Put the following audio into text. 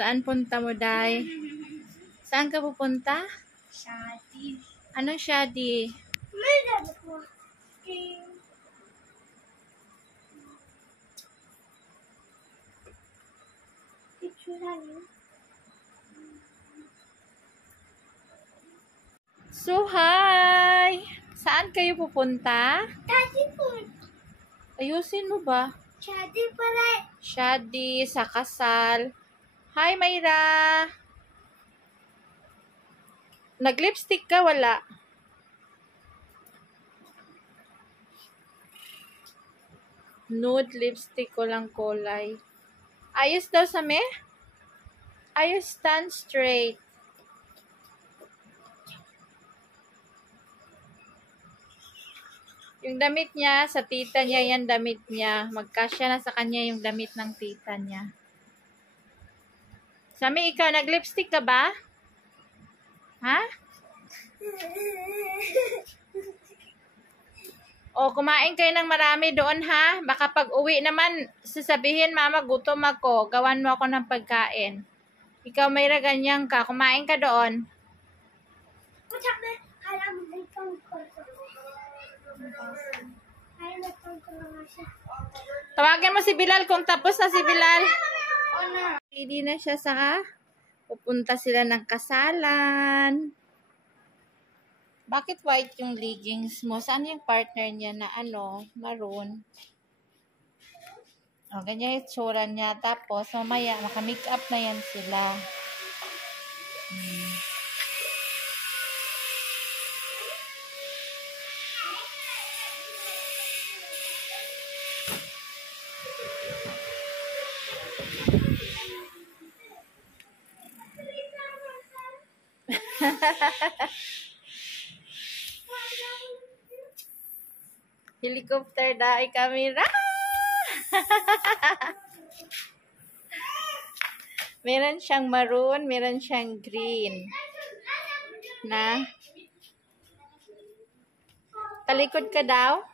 Saan punta mo, Day? Saan ka pupunta? Shadi. Anong Shadi? May dapat mo. Picture lang. So, hi! Saan kayo pupunta? Shadi po. Ayusin mo ba? Shadi pala. Shadi, sa kasal. Hi, Mayra! Nag-lipstick ka? Wala. Nude lipstick ko lang kulay. Ayos daw sa me? Ayos, stand straight. Yung damit niya, sa tita niya yan damit niya. Magkasya na sa kanya yung damit ng tita niya. Sami, ikaw, nag-lipstick ka ba? Ha? O, kumain kayo ng marami doon, ha? Baka pag uwi naman, sasabihin, mama, gutom ako. Gawan mo ako ng pagkain. Ikaw, Mayra, ganyan ka. Kumain ka doon. Tawagin mo si Bilal kung tapos na si Bilal. Ready na siya sa pupunta sila ng kasalan. Bakit white yung leggings mo? Saan yung partner niya na maroon? O, ganyan yung tsura niya. Tapos, mamaya, maka-make up na yan sila. Helicopter dai camera. Meron siyang maroon, meron siyang green. Na? Talikod ka daw?